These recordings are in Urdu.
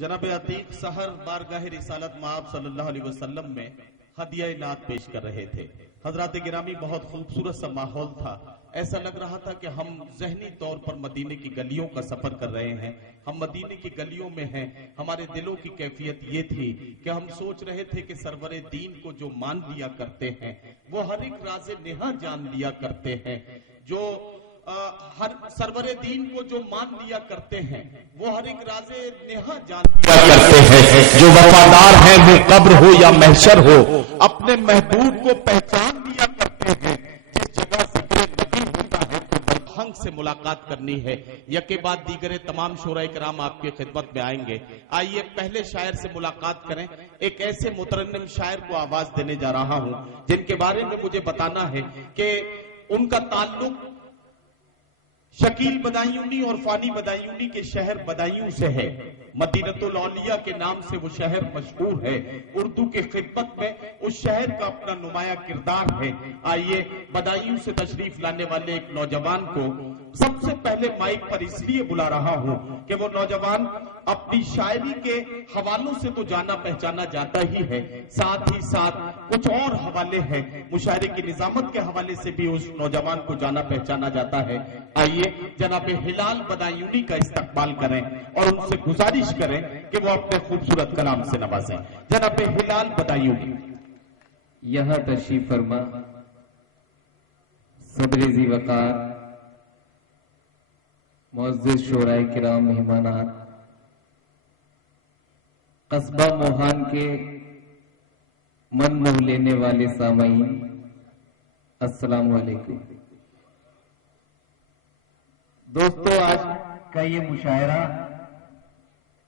جناب عتیق سحر بارگاہ رسالت مآب صلی اللہ علیہ وسلم میں ہدیہ نعت پیش کر رہے تھے۔ حضرات گرامی بہت خوبصورت سا ماحول تھا، ایسا لگ رہا تھا کہ ہم ذہنی طور پر مدینے کی گلیوں کا سفر کر رہے ہیں، ہم مدینے کی گلیوں میں ہیں۔ ہمارے دلوں کی کیفیت یہ تھی کہ ہم سوچ رہے تھے کہ سرور دین کو جو مان لیا کرتے ہیں وہ ہر ایک راز نہاں جان لیا کرتے ہیں، جو ہر سرور دین کو جو مان لیا کرتے ہیں وہ ہر ایک راز نہاں جان لیا کرتے ہیں، جو وفادار ہیں وہ قبر ہو یا محشر ہو اپنے محبوب کو پہچان لیا کرتے ہیں۔ جس جگہ ذکر نبی ہوتا ہے تو برہنگ سے ملاقات کرنی ہے۔ یکے بعد دیگر تمام شورا کرام آپ کی خدمت میں آئیں گے۔ آئیے پہلے شاعر سے ملاقات کریں، ایک ایسے مترنم شاعر کو آواز دینے جا رہا ہوں جن کے بارے میں مجھے بتانا ہے کہ ان کا تعلق شکیل بدایونی اور فانی بدایونی کے شہر بدایوں سے ہے۔ مدینۃ الاولیاء کے نام سے وہ شہر مشہور ہے، اردو کے خدمت میں اس شہر کا اپنا نمایاں کردار ہے۔ آئیے بدایوں سے تشریف لانے والے ایک نوجوان کو سب سے پہلے مائک پر اس لیے بلا رہا ہوں کہ وہ نوجوان اپنی شاعری کے حوالوں سے تو جانا پہچانا جاتا ہی ہے، ساتھ ہی ساتھ کچھ اور حوالے ہیں، مشاعرے کی نظامت کے حوالے سے بھی اس نوجوان کو جانا پہچانا جاتا ہے۔ آئیے جناب ہلال بدایونی کا استقبال کریں اور ان سے گزارش کریں کہ وہ اپنے خوبصورت کلام سے نوازیں۔ جناب ہلال بدایونی یہاں تشریف فرما، صدر ذی وقار، معزز شورائے کرام، مہمانان، قصبہ موہان کے من موہ لینے والے سامعین، السلام علیکم۔ دوستو، آج کا یہ مشاعرہ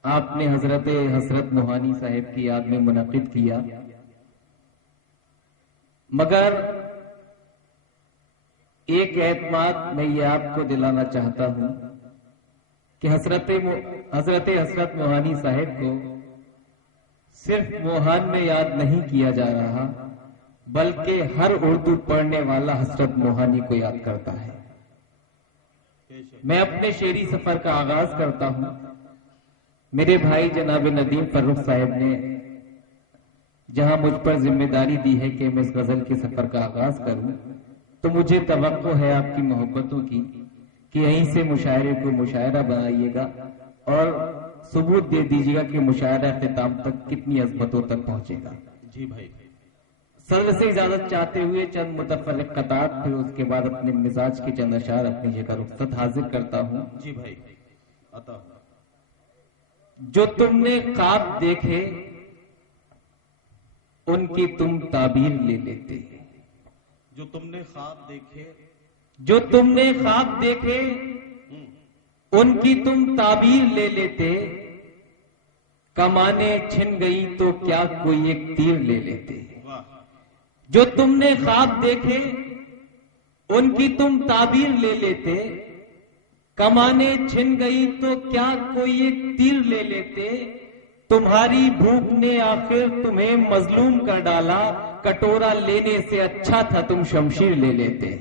آپ نے حضرت حسرت موہانی صاحب کی یاد میں منعقد کیا، مگر ایک اعتماد میں یہ آپ کو دلانا چاہتا ہوں کہ حضرت حسرت موہانی صاحب کو صرف موہان میں یاد نہیں کیا جا رہا بلکہ ہر اردو پڑھنے والا حسرت موہانی کو یاد کرتا ہے۔ میں اپنے شعری سفر کا آغاز کرتا ہوں۔ میرے بھائی جناب ندیم فرخ صاحب نے جہاں مجھ پر ذمہ داری دی ہے کہ میں اس غزل کے سفر کا آغاز کروں، تو مجھے توقع ہے آپ کی محبتوں کی کہ یہیں سے مشاعرے کو مشاعرہ بنائیے گا اور ثبوت دے دیجیے گا کہ مشاعرہ اختتام تک کتنی عظمتوں تک پہنچے گا۔ جی بھائی، صدر سے اجازت چاہتے ہوئے چند متفرق قطعات، پھر اس کے بعد اپنے مزاج کے چند اشعار اپنی جگہ رخصت حاضر کرتا ہوں۔ جی بھائی، عطا۔ جو تم نے خواب دیکھے ان کی تم تعبیر لے لیتے، جو تم نے خواب دیکھے، جو تم نے خواب دیکھے ان کی تم تعبیر لے لیتے، کمانیں چھن گئی تو کیا کوئی ایک تیر لے لیتے۔ جو تم نے خواب دیکھے ان کی تم تعبیر لے لیتے، کمانیں چھن گئی تو کیا کوئی ایک تیر لے لیتے۔ تمہاری بھوک نے آخر تمہیں مظلوم کر ڈالا، کٹورا لینے سے اچھا تھا تم شمشیر لے لیتے۔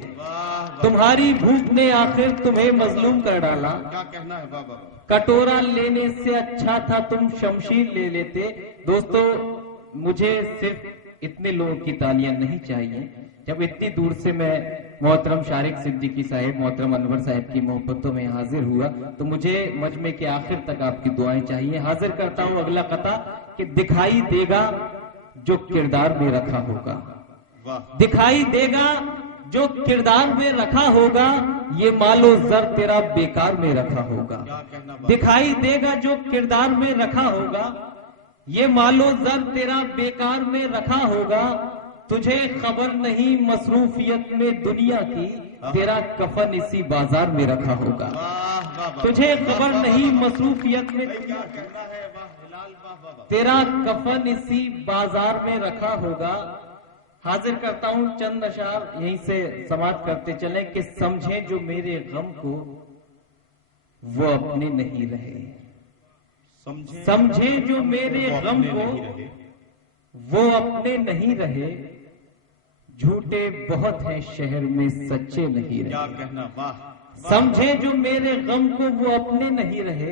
تمہاری بھوک نے آخر تمہیں مظلوم کر ڈالا، کیا کہنا ہے بابا، کٹورا لینے سے اچھا تھا تم شمشیر لے لیتے۔ دوستو، مجھے صرف اتنے لوگوں کی تالیاں نہیں چاہیے، جب اتنی دور سے میں محترم شارق صدیقی صاحب، محترم انور صاحب کی محبتوں میں حاضر ہوا تو مجھے مجمع کے آخر تک آپ کی دعائیں چاہیے۔ حاضر کرتا ہوں اگلا قطعہ کہ دکھائی دے گا جو کردار میں رکھا ہوگا، دکھائی دے گا جو کردار میں رکھا ہوگا، یہ مال و زر تیرا بیکار میں رکھا ہوگا۔ دکھائی دے گا جو کردار میں رکھا ہوگا، یہ مال و زر تیرا بیکار میں رکھا ہوگا۔ تجھے خبر نہیں مصروفیت میں دنیا کی، تیرا کفن اسی بازار میں رکھا ہوگا۔ تجھے خبر نہیں مصروفیت میں دنیا کی، تیرا کفن اسی بازار میں رکھا ہوگا۔ حاضر کرتا ہوں چند اشعار، یہیں سے سماعت کرتے چلیں کہ سمجھیں جو میرے غم کو وہ اپنے نہیں رہے، سمجھیں جو میرے غم کو وہ اپنے نہیں رہے، جھوٹے بہت ہیں شہر میں سچے نہیں رہے۔ کیا کہنا، واہ۔ سمجھیں جو میرے غم کو وہ اپنے نہیں رہے،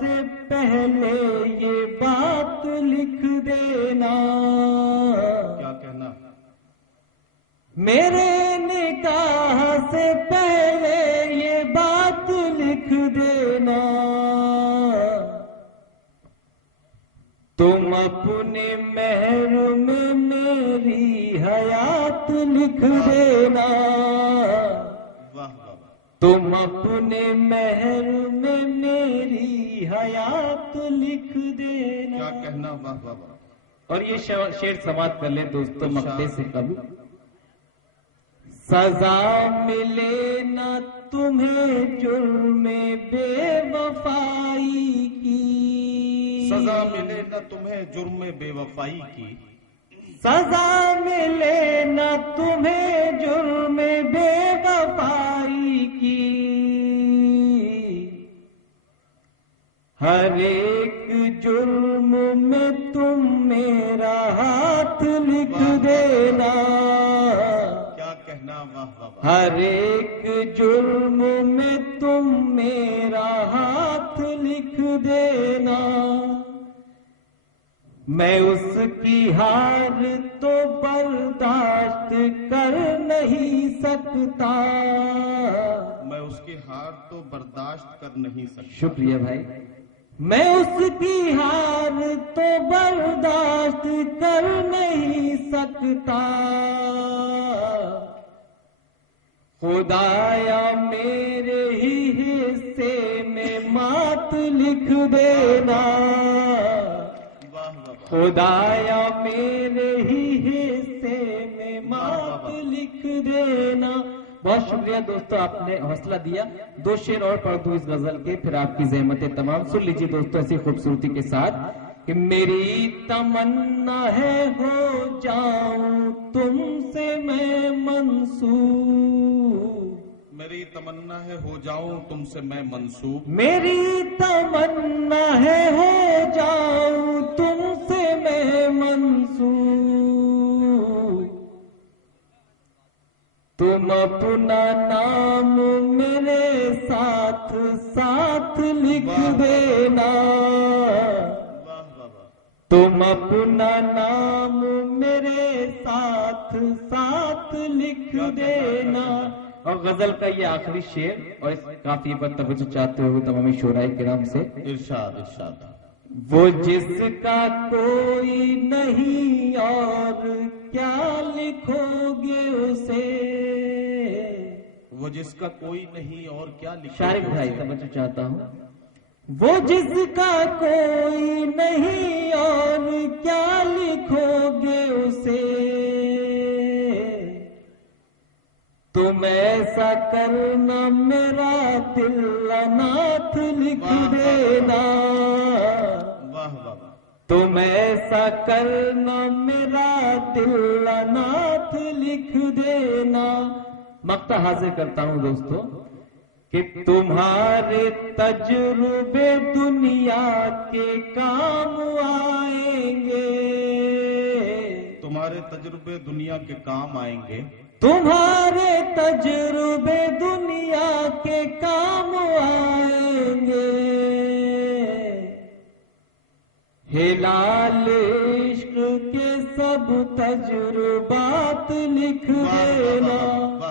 سے پہلے یہ بات لکھ دینا. کیا کہنا؟ میرے نکاح سے پہلے یہ بات لکھ دینا. تم اپنے مہر میں میری حیات لکھ دینا. واہ واہ. تم اپنے مہر میں میری حیات لکھ دینا. کیا کہنا؟ واہ واہ واہ. اور یہ شعر سماعت کر لیں دوستو مقطع سے قبل. سزا ملے نہ تمہیں جرم بے وفائی کی. سزا ملے نہ تمہیں جرم بے وفائی کی. سزا ملے نہ تمہیں جرم بے وفائی کی. ہر ایک جرم میں تم میرا ہاتھ لکھ دینا. کیا کہنا؟ واہ واہ واہ. ہر ایک جرم میں تم میرا ہاتھ لکھ دینا. میں اس کی ہار تو برداشت کر نہیں سکتا. میں اس کی ہار تو برداشت کر نہیں سکتا. شکریہ بھائی. میں اس کی ہار تو برداشت کر نہیں سکتا. خدایا میرے ہی حصے میں مات لکھ دینا. خدایا میرے ہی حصے میں مات لکھ دینا. بہت شکریہ دوستو، آپ نے حوصلہ دیا. دو شعر اور پڑھ دوں اس غزل کے، پھر آپ کی زحمتیں تمام. سن لیجیے دوستو ایسی خوبصورتی کے ساتھ کہ میری تمنا ہے ہو جاؤں تم سے میں منسوب. میری تمنا ہے ہو جاؤں تم سے میں منسوب. میری تمنا ہے ہو جاؤں تم سے میں منسوب. تم اپنا نام میرے ساتھ ساتھ لکھ دینا. تم اپنا نام میرے ساتھ ساتھ لکھ دینا. اور غزل کا یہ آخری شعر، اور اس قافیے پر توجہ چاہتے ہوئے تمام شعراء کرام سے. ارشاد ارشاد. وہ جس کا کوئی نہیں اور کیا لکھو گے اسے. وہ جس کا کوئی نہیں اور کیا لکھو گے. شارق بھائی توجہ چاہتا ہوں. وہ جس کا کوئی نہیں اور کیا لکھو گے اسے. تم ایسا کرنا میرا دل اناتھ لکھ دینا. واہ واہ. تم ایسا کرنا میرا دل اناتھ لکھ دینا. مقطع حاضر کرتا ہوں دوستو کہ تمہارے تجربے دنیا کے کام آئیں گے. تمہارے تجربے دنیا کے کام آئیں گے. تمہارے تجربے دنیا کے کام آئیں گے. ہلال عشق کے سب تجربات لکھ دینا.